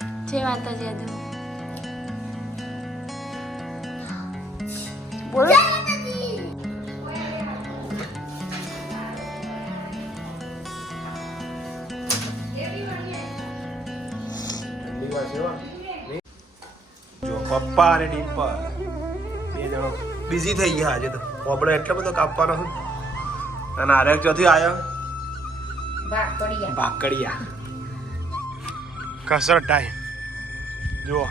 જય માતાજી યાદવ બોલો. જો પપ્પા અને ડિમ્પલ બે જણો બિઝી થઈ ગયા આજે તો. પોપડો એટલો બધો કાપવાનો છે. અને આરે ચોથી આવ્યો ભાકડિયા. કસરત ટાઈમ જુઓ.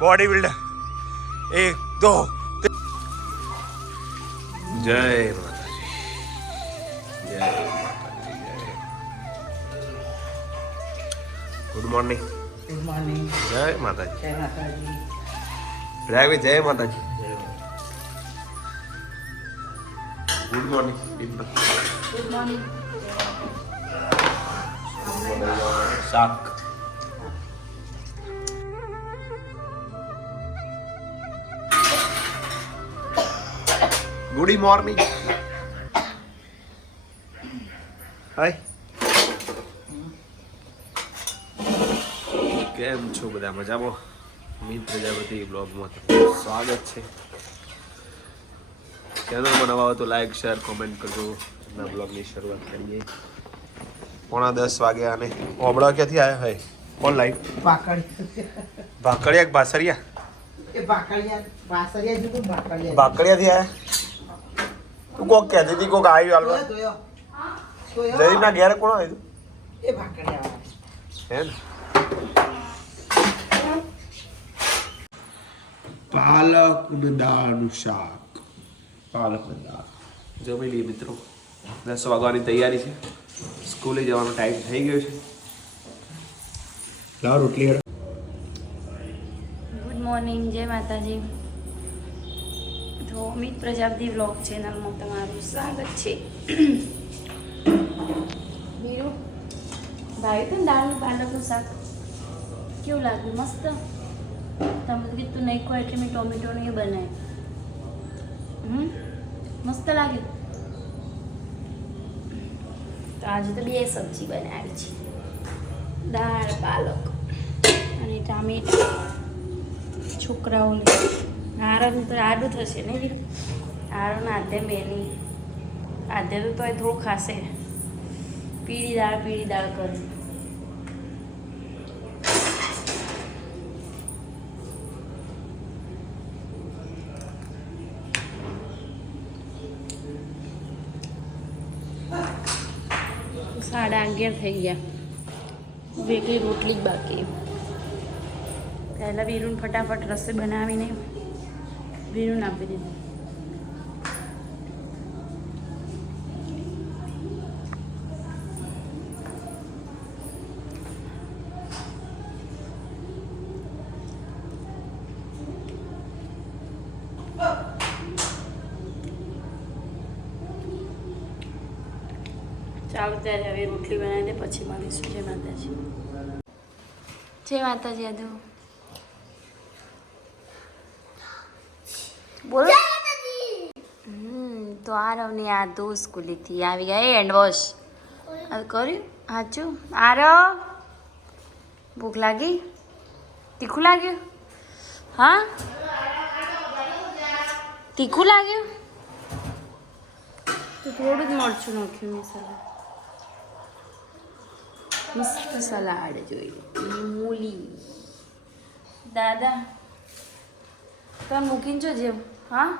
બોડી બિલ્ડર એક દો જય માતાજી. જય માતાજી જય. ગુડ મોર્નિંગ ગુડ મોર્નિંગ જય માતાજી. જય માતાજી. જય માતાજી. ગુડ મોર્નિંગ ગુડ મોર્નિંગ શાક ગુડ મોર્નિંગ હાય કેમ છો બધા મજામાં? મિત પ્રજાપતિ બ્લોગમાં સ્વાગત છે. ચેનલમાં નવા તો લાઈક શેર કોમેન્ટ કરજો. ના બ્લોગની શરૂઆત કરીએ. પોણા દસ વાગ્યા અને ઓબળા ક્યાંથી આવ્યા હોય ઓનલાઈન ભાકડી ભાકડિયા ભાસરિયા? ભાકડિયા ભાકડિયા ભાકડિયાથી આવ્યા તું કોક કહેતી હતી કોક આવ્યું હાલમાં. જોયો. જોયો? ઘેર કોણ આવ્યું એ ભાકડિયા વાળા. હે ને? પાલક ને દાળનું શાક. પાલક ને દાળ. જમી લઈએ મિત્રો દસ વાગવાની તૈયારી છે. સ્કૂલે જવાનો ટાઈમ થઈ ગયો છે. લાવ રોટલી ગુડ મોર્નિંગ જય માતાજી. તો અમિત પ્રજાપતિ વ્લોગ ચેનલમાં તમારું સ્વાગત છે. બીરું, ભાઈ તો દાળ પાલકનું શાક કેવું લાગ્યું? મસ્ત? તમે કીધું કહો એટલે મેં ટોમેટોનું એ બનાવ્યું. મસ્ત લાગ્યું? તો આજે તો બે સબ્જી બનાવી છે. દાળ, પાલક અને ટામેટા. છોકરાઓને આરન તો આડું થશે ને વીર. આરન આધે બેની આધે તો તોય થોડું ખાશે. પીળી દાળ પીળી દાળ કરું સાડા અગિયાર થઈ ગયા. વેગલી રોટલી જ બાકી. પહેલાં વીરુને ફટાફટ રસોઈ બનાવીને વીરુને આપી દીધું ચાલો ત્યારે હવે રોટલી બનાવી દે પછી મળીશું. જય માતાજી. જય માતાજી યાદવ બોલો. હમ તો આ રવની આ દો સ્કૂલેથી આવી ગયા. Hand wash. કર્યું? સાચું આરવ? ભૂખ લાગી? તીખું લાગ્યું? હા? તીખું લાગ્યું? તો થોડું જ મરચું નાખ્યું મેં સલાડ મસ્ત સલાડ જોઈ મૂલી. દાદા તમે મૂકીને જો જેમ હા?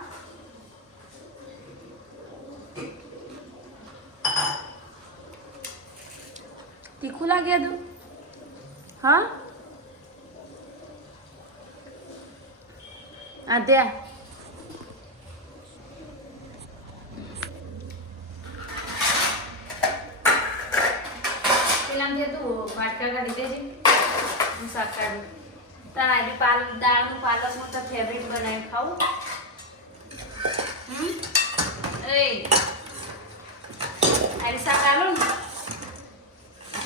તીખું લાગે તું હા? આદ્યા પેલા જે તું વાટકા કાઢી દેજે હું શાક કાઢું. તારા પાલ દાળનું પાલકનું તો ફેવરેટ બનાવી ખાવું. હમ? એ આજે શાક આલો ને?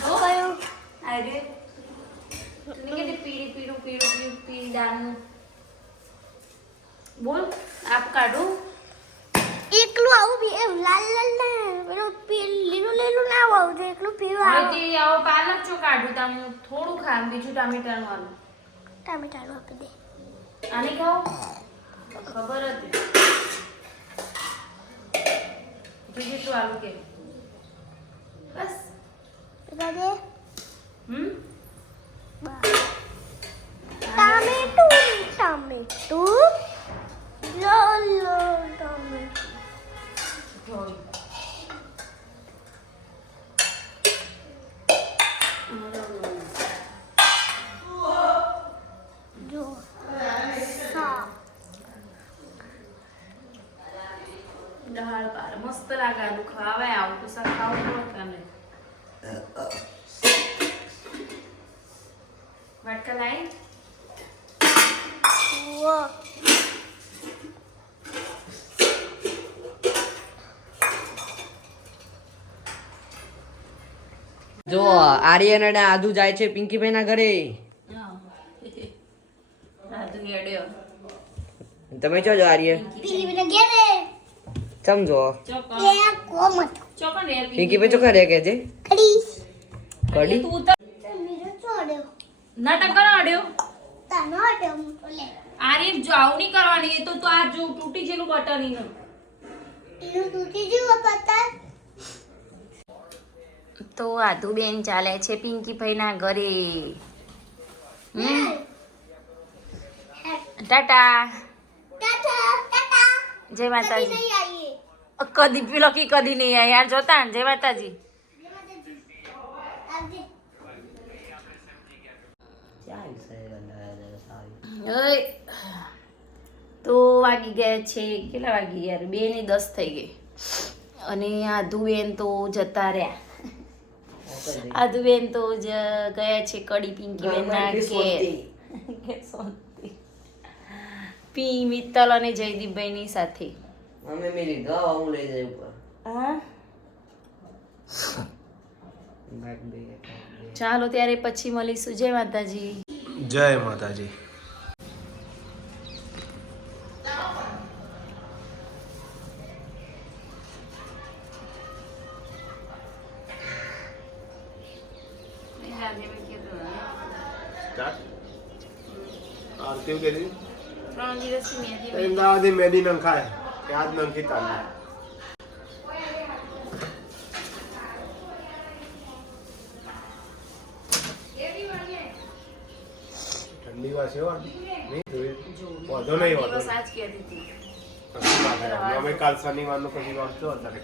જો કયો આજે તું પીળી પીળું પીળું પીળું પીળી દાળનું. બોલ આપ કાઢું. એકલું આવું બી એમ લાલ લાલ ના પેલું પી- લીલું લીલું ના આવું જોઈએ એકલું પીળું આવે. તે આવો પાલક ચો કાઢું તમે થોડું ખા બીજું ટામેટાનું આલું. ટામેટાનું આપી દે. આને ખાઓ? ખબર હતી. તું શું આલુ કે? બસ. પેલા દે હમ. ટામેટું ટામેટું. લો લો ટામેટું થોડું જો હા દાળ બાર મસ્ત લાગે આલુ ખાવાય આવું તો શાક ખાવું પડે તને વાટકા લાઈ વાહ જો આર્યન અને આદુ જાય છે પિંકીભાઈ ના ઘરે તમે છો જો આર્ય સમજો. પિંકી ભાઈ કોમત પિંકીભાઈ ચોખા રે કે છે? કડી કડી તું ઉતર. મીરો છોડ્યો નાટક કરો અડ્યો આરીફ જો આવું નહીં કરવાની એ તો તું આ જો તૂટી છે બટન ઈનું એનું તૂટી જેવો પત્તા તો આધુબેન ચાલે છે પિંકી ભાઈના ઘરે. ટાટા. જય માતાજી. કદી પેલો કી કદી નહીં યાર જોતા જય માતાજી. તો વાગી ગયા છે, કેટલા વાગી યાર બે ની દસ થઈ ગઈ. અને આધુબેન તો જતા રહ્યા. આધુબેન તો જ ગયા છે કડી પિંકી બેનના ઘેર. ઘેર પી મિત્તલ અને જયદીપભાઈની સાથે. અમે મેરી ગાવ હું લઈ જાય ઉપર. હા? ચાલો ત્યારે પછી મળીશું. જય માતાજી. જય માતાજી આરતી કરી ત્રણ દિવસથી મેદી અમદાવાદી મેદી નંખાય. યાદ નંખી તાલી ઠંડી વાસે છે નહીં વાંધો નહીં વાંધો આજ કહેતી હતી કશું અમે કાલ શનિવારનું પછી વાંચતો અત્યારે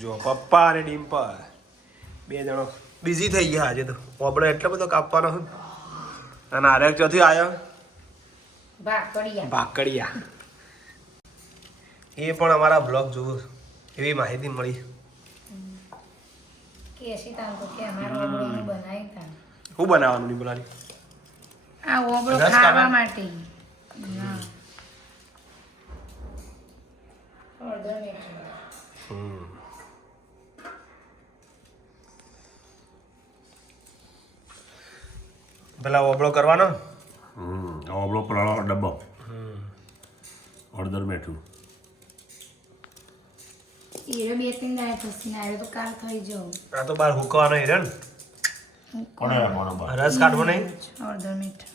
જો પપ્પા અને ડિમ્પલ. બે જણો બિઝી થઈ ગયા આજે તો. પોપડો એટલો બધો કાપવાનો છે. અને આરે ચોથી આવ્યો ભાકડિયા. એ પણ અમારા બ્લોગ જોવું એવી માહિતી મળી. શું બનાવવાનું ડિમ્પલાની આ ઓબળો ખાવા માટે. હમ. પેલા ઓબળો કરવાનો? હમ ઓબળો પલાળો ડબ્બો. અડધર મેઠું. હીરો બે ત્રણ દાડા પછી આવ્યો તો કાલ થઈ જાઉં આ તો બાર હુકવાનો રાખવાનો બા રસ કાઢવો નહીં? અડધર મીઠું.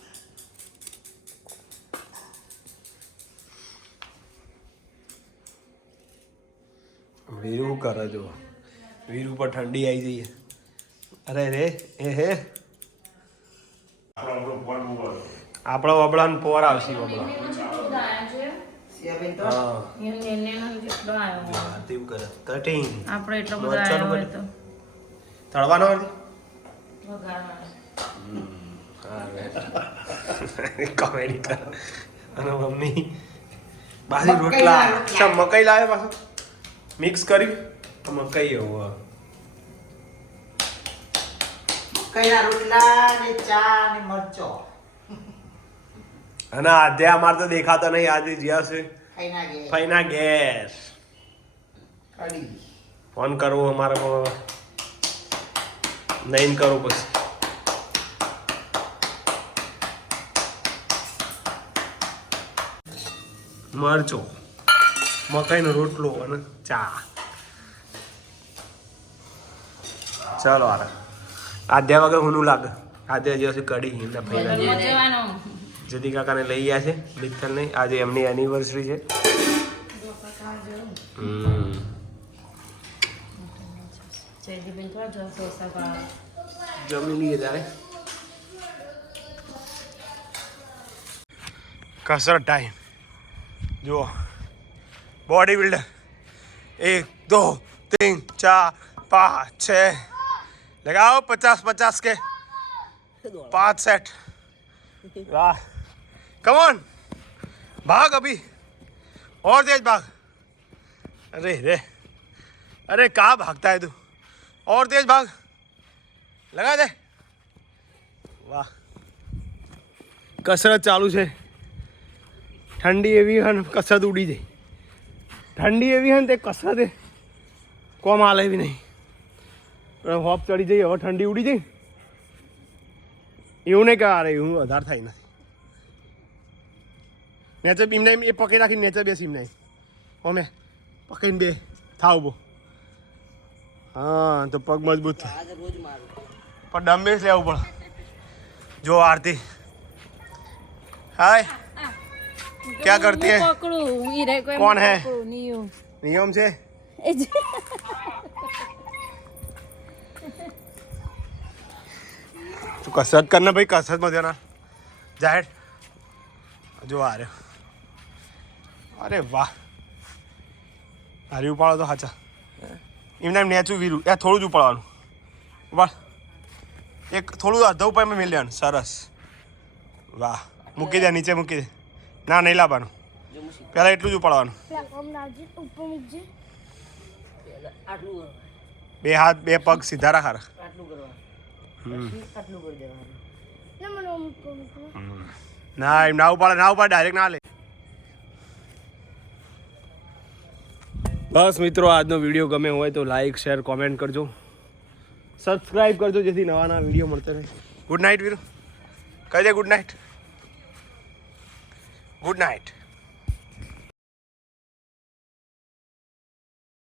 વીરુ કરે જો. વીરુ પર ઠંડી આવી જઈએ અરે રે એ હે. આપણો વબળાને પોર આવશે. તો તળવાનો કોમેડી કરે અને મમ્મી બાજુ રોટલા. રોટલા. મકાઈ લાવે પાછો? મિક્સ કરી. આમાં કઈ એવું કઈના રોટલા ને ચા ને મરચો. અને આજે અમારે તો દેખાતો નહીં. આજે જ્યાં છે. ફઈના ગેસ. ફોન કરવો અમારે નહીં કરવું પછી. મરચો. મકાઈનો રોટલો અને ચા. ચાલો આરે. આધ્યા વગર હું લાગે. આધ્યા જે હશે કઢી એમના ભાઈ જદી કાકાને લઈ ગયા છે મિત્તલ નહીં આજે એમની એનિવર્સરી છે. જમી લઈએ તારે. કસરત ટાઈમ જુઓ. બોડી બિલ્ડર એક દો तीन चार पाँच छः लगाओ पचास पचास के पाँच सेट वाह कमॉन भाग अभी और तेज भाग अरे रे अरे कहाँ भागता है तू और तेज भाग લગા દે વાહ કસરત ચાલુ છે ઠંડી એવી હન કસરત ઉડી જાય ઠંડી એવી હન તે કસરત કોમ હાલે એવી નહીં. હોપ ચડી જઈ હવે ઠંડી ઉડી જઈ. એવું નહીં કે અરે એવું વધારે થાય નથી. નેચર બીમ નહીં એ પકડી રાખી નેચર બે સીમ નહીં ઓમે પકડીને બે થાવ ઊભો. હા તો પગ મજબૂત થાય. પણ ડમ્બેસ લેવું પડે. જો આરતી. હાય. क्या करती है પકડું ઈ રે કોઈ कौन है? પકડું, નિયુ. નિયમ છે એ જ. તું કસરત કર ને ભાઈ કસરત માં દેના જાહેર જો આ રહ્યો અરે વાહ હારી ઉપાડો તો હાચા એમને એમ નેચું વીરું એ થોડું જ ઉપાડવાનું ઉપાડ એક થોડું અડધો ઉપર મેં મેળ લેવાનું સરસ વાહ મૂકી દે નીચે મૂકી દે ના, નહીં લાવવાનું. પહેલાં એટલું જ ઉપાડવાનું. બે હાથ, બે પગ સીધા રાખા ના, એમ ના ઉપાડે ના ઉપાડે ડાયરેક્ટ ના લે. બસ મિત્રો, આજનો વીડિયો ગમે હોય તો લાઈક શેર કોમેન્ટ કરજો. સબસ્ક્રાઈબ કરજો જેથી નવા નવા વીડિયો મળતા રહે. ગુડ નાઇટ વીર કહી દે ગુડ નાઇટ ગુડ નાઇટ